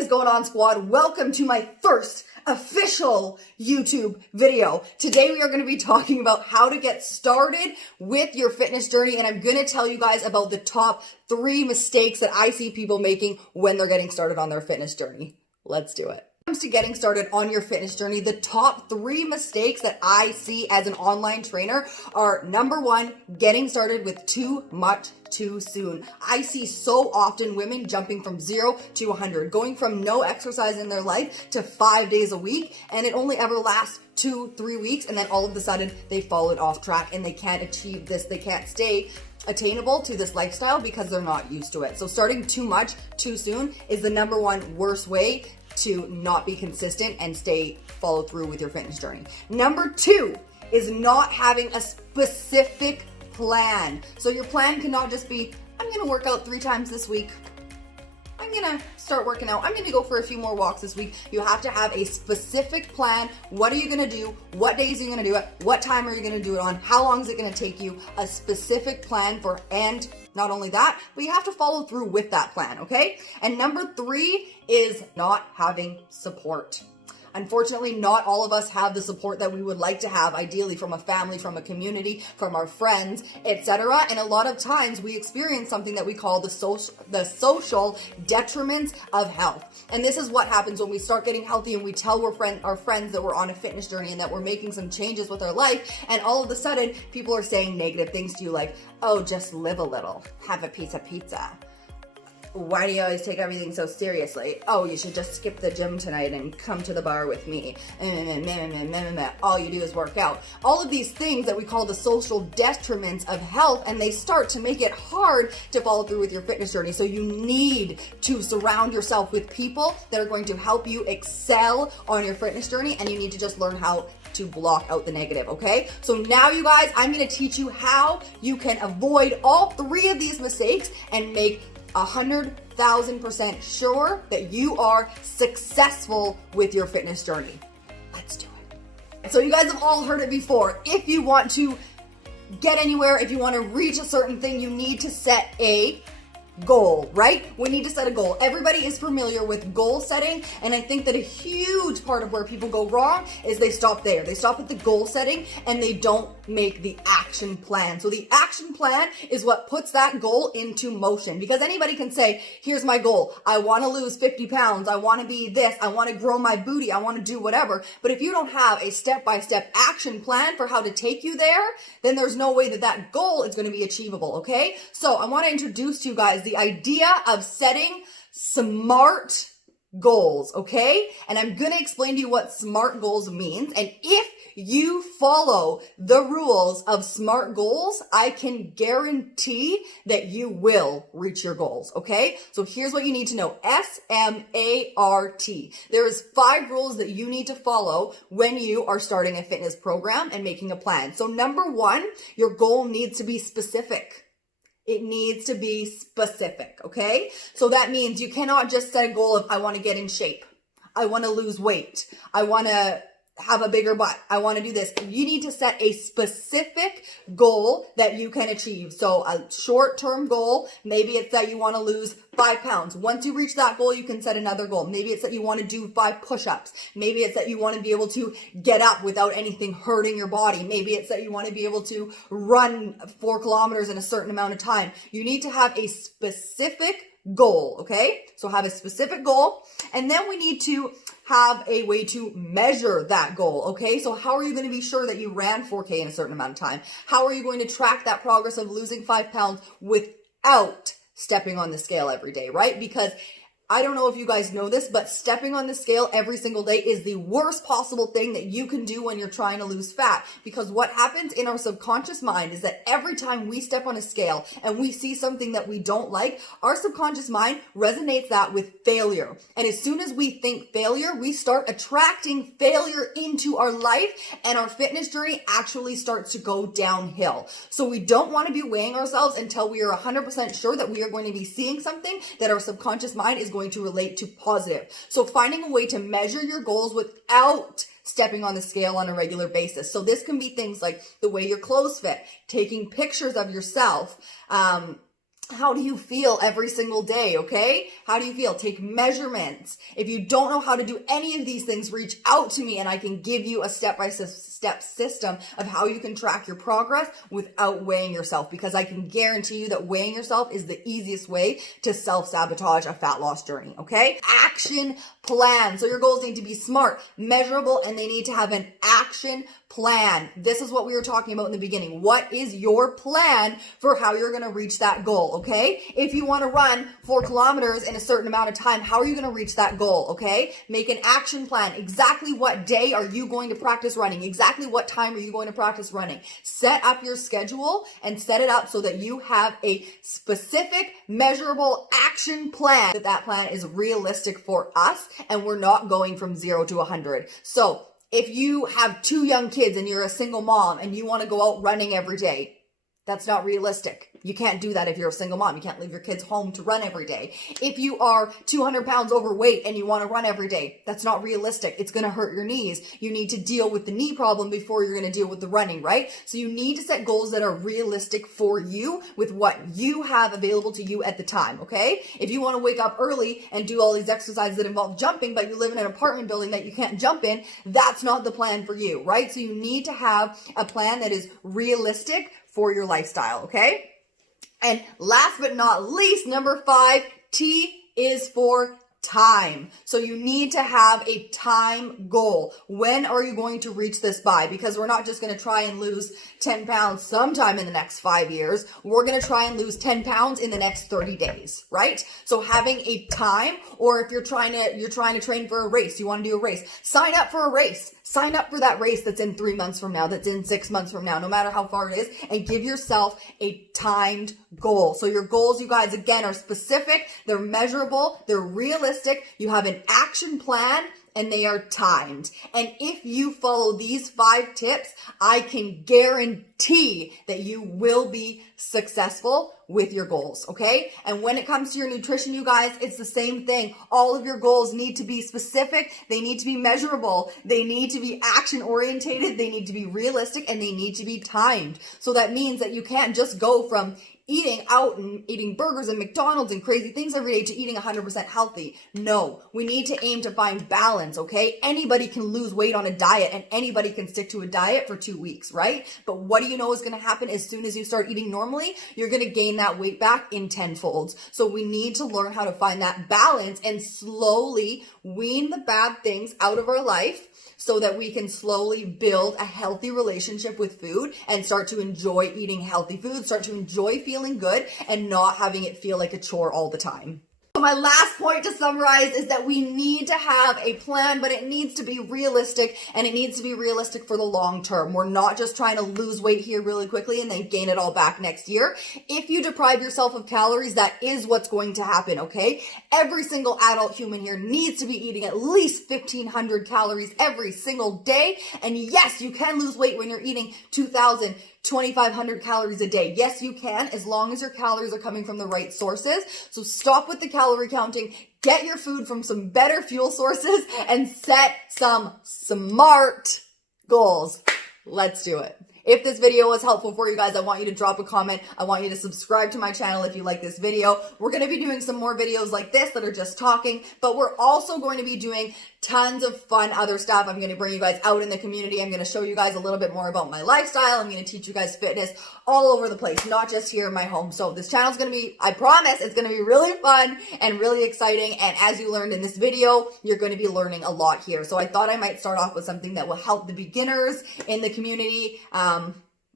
is going on, squad? Welcome to my first official YouTube video. Today we are going to be talking about how to get started with your fitness journey, and I'm going to tell you guys about the top 3 mistakes that I see people making when they're getting started on their fitness journey. Let's do it. When it comes to getting started on your fitness journey, the top 3 mistakes that I see as an online trainer are: number 1, getting started with too much too soon. I see so often women jumping from 0 to 100, going from no exercise in their life to 5 days a week, and it only ever lasts 2-3 weeks, and then all of a sudden they fall off track and they can't achieve this. They can't stay attainable to this lifestyle because they're not used to it. So starting too much too soon is the number 1 worst way to not be consistent and follow through with your fitness journey. Number 2 is not having a specific plan. So your plan cannot just be, I'm gonna work out 3 times this week. I'm gonna start working out. I'm gonna go for a few more walks this week. You have to have a specific plan. What are you gonna do? What days are you gonna do it? What time are you gonna do it on? How long is it gonna take you? A specific plan and not only that, but you have to follow through with that plan, okay? And number 3 is not having support. Unfortunately, not all of us have the support that we would like to have, ideally from a family, from a community, from our friends, etc. And a lot of times we experience something that we call the social detriments of health. And this is what happens when we start getting healthy and we tell our friends that we're on a fitness journey and that we're making some changes with our life. And all of a sudden, people are saying negative things to you like, oh, just live a little, have a piece of pizza. Why do you always take everything so seriously? Oh, you should just skip the gym tonight and come to the bar with me. All you do is work out. All of these things that we call the social detriments of health, and they start to make it hard to follow through with your fitness journey. So you need to surround yourself with people that are going to help you excel on your fitness journey, and you need to just learn how to block out the negative, okay? So now you guys, I'm gonna teach you how you can avoid all 3 of these mistakes and make 100,000% sure that you are successful with your fitness journey. Let's do it. So you guys have all heard it before. If you want to get anywhere, if you want to reach a certain thing, you need to set a goal, right? We need to set a goal. Everybody is familiar with goal setting, and I think that a huge part of where people go wrong is they stop there. They stop at the goal setting and they don't make the action plan. So the action plan is what puts that goal into motion, because anybody can say, here's my goal. I want to lose 50 pounds. I want to be this. I want to grow my booty. I want to do whatever. But if you don't have a step-by-step action plan for how to take you there, then there's no way that that goal is going to be achievable, okay? So I want to introduce to you guys the idea of setting SMART goals, okay? And I'm going to explain to you what SMART goals means. And if you follow the rules of SMART goals, I can guarantee that you will reach your goals, okay? So here's what you need to know. SMART. There's 5 rules that you need to follow when you are starting a fitness program and making a plan. So number 1, your goal needs to be specific. It needs to be specific, okay? So that means you cannot just set a goal of, I want to get in shape. I want to lose weight. I want to have a bigger butt. I want to do this. You need to set a specific goal that you can achieve. So a short-term goal, maybe it's that you want to lose 5 pounds. Once you reach that goal, you can set another goal. Maybe it's that you want to do 5 push-ups. Maybe it's that you want to be able to get up without anything hurting your body. Maybe it's that you want to be able to run 4 kilometers in a certain amount of time. You need to have a specific goal, okay? So have a specific goal, and then we need to have a way to measure that goal, okay? So how are you going to be sure that you ran 4K in a certain amount of time? How are you going to track that progress of losing 5 pounds without stepping on the scale every day, right? Because I don't know if you guys know this, but stepping on the scale every single day is the worst possible thing that you can do when you're trying to lose fat. Because what happens in our subconscious mind is that every time we step on a scale and we see something that we don't like, our subconscious mind resonates that with failure. And as soon as we think failure, we start attracting failure into our life, and our fitness journey actually starts to go downhill. So we don't want to be weighing ourselves until we are 100% sure that we are going to be seeing something that our subconscious mind is going to relate to positive. So finding a way to measure your goals without stepping on the scale on a regular basis. So this can be things like the way your clothes fit, taking pictures of yourself, how do you feel every single day, okay? How do you feel? Take measurements. If you don't know how to do any of these things, reach out to me and I can give you a step-by-step system of how you can track your progress without weighing yourself, because I can guarantee you that weighing yourself is the easiest way to self-sabotage a fat loss journey, okay? Action plan. So your goals need to be smart, measurable, and they need to have an action plan. This is what we were talking about in the beginning. What is your plan for how you're going to reach that goal, okay? If you want to run 4 kilometers in a certain amount of time, how are you going to reach that goal, okay? Make an action plan. Exactly what day are you going to practice running? Exactly what time are you going to practice running? Set up your schedule and set it up so that you have a specific, measurable action plan. That plan is realistic for us and we're not going from 0 to 100. So if you have 2 young kids and you're a single mom and you want to go out running every day, that's not realistic. You can't do that if you're a single mom. You can't leave your kids home to run every day. If you are 200 pounds overweight and you want to run every day, that's not realistic. It's going to hurt your knees. You need to deal with the knee problem before you're going to deal with the running, right? So you need to set goals that are realistic for you with what you have available to you at the time, okay? If you want to wake up early and do all these exercises that involve jumping, but you live in an apartment building that you can't jump in, that's not the plan for you, right? So you need to have a plan that is realistic for your lifestyle, okay? And last but not least, number 5, T is for time. So you need to have a time goal. When are you going to reach this by? Because we're not just going to try and lose 10 pounds sometime in the next 5 years. We're going to try and lose 10 pounds in the next 30 days, right? So having a time, or if you're trying to train for a race, you want to do a race, sign up for a race. Sign up for that race that's in 3 months from now, that's in 6 months from now, no matter how far it is, and give yourself a timed goal. So your goals, you guys, again, are specific, they're measurable, they're realistic, you have an action plan, and they are timed. And if you follow these 5 tips, I can guarantee that you will be successful with your goals, okay? And when it comes to your nutrition, you guys, it's the same thing. All of your goals need to be specific, they need to be measurable, they need to be action orientated, they need to be realistic, and they need to be timed. So that means that you can't just go from eating out and eating burgers and McDonald's and crazy things every day to eating 100% healthy. No, we need to aim to find balance, okay? Anybody can lose weight on a diet and anybody can stick to a diet for 2 weeks, right? But what do you know is going to happen as soon as you start eating normally? You're going to gain that weight back in 10-folds. So we need to learn how to find that balance and slowly wean the bad things out of our life so that we can slowly build a healthy relationship with food and start to enjoy eating healthy food, start to enjoy feeling good and not having it feel like a chore all the time. So my last point to summarize is that we need to have a plan, but it needs to be realistic and it needs to be realistic for the long term. We're not just trying to lose weight here really quickly and then gain it all back next year. If you deprive yourself of calories, that is what's going to happen, okay? Every single adult human here needs to be eating at least 1,500 calories every single day. And yes, you can lose weight when you're eating 2,000, 2,500 calories a day. Yes, you can, as long as your calories are coming from the right sources. So stop with the calorie counting, get your food from some better fuel sources, and set some smart goals. Let's do it. If this video was helpful for you guys, I want you to drop a comment. I want you to subscribe to my channel if you like this video. We're going to be doing some more videos like this that are just talking, but we're also going to be doing tons of fun other stuff. I'm going to bring you guys out in the community. I'm going to show you guys a little bit more about my lifestyle. I'm going to teach you guys fitness all over the place, not just here in my home. So this channel's going to be, I promise, it's going to be really fun and really exciting. And as you learned in this video, you're going to be learning a lot here. So I thought I might start off with something that will help the beginners in the community,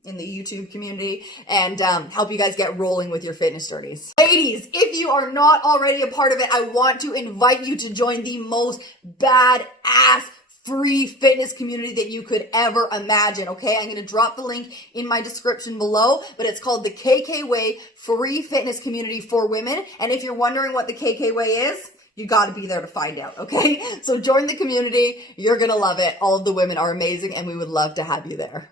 in the YouTube community, and help you guys get rolling with your fitness journeys. Ladies, if you are not already a part of it, I want to invite you to join the most badass free fitness community that you could ever imagine, okay? I'm going to drop the link in my description below, but it's called the KK Way Free Fitness Community for Women. And if you're wondering what the KK Way is, you got to be there to find out, okay? So join the community. You're going to love it. All of the women are amazing, and we would love to have you there.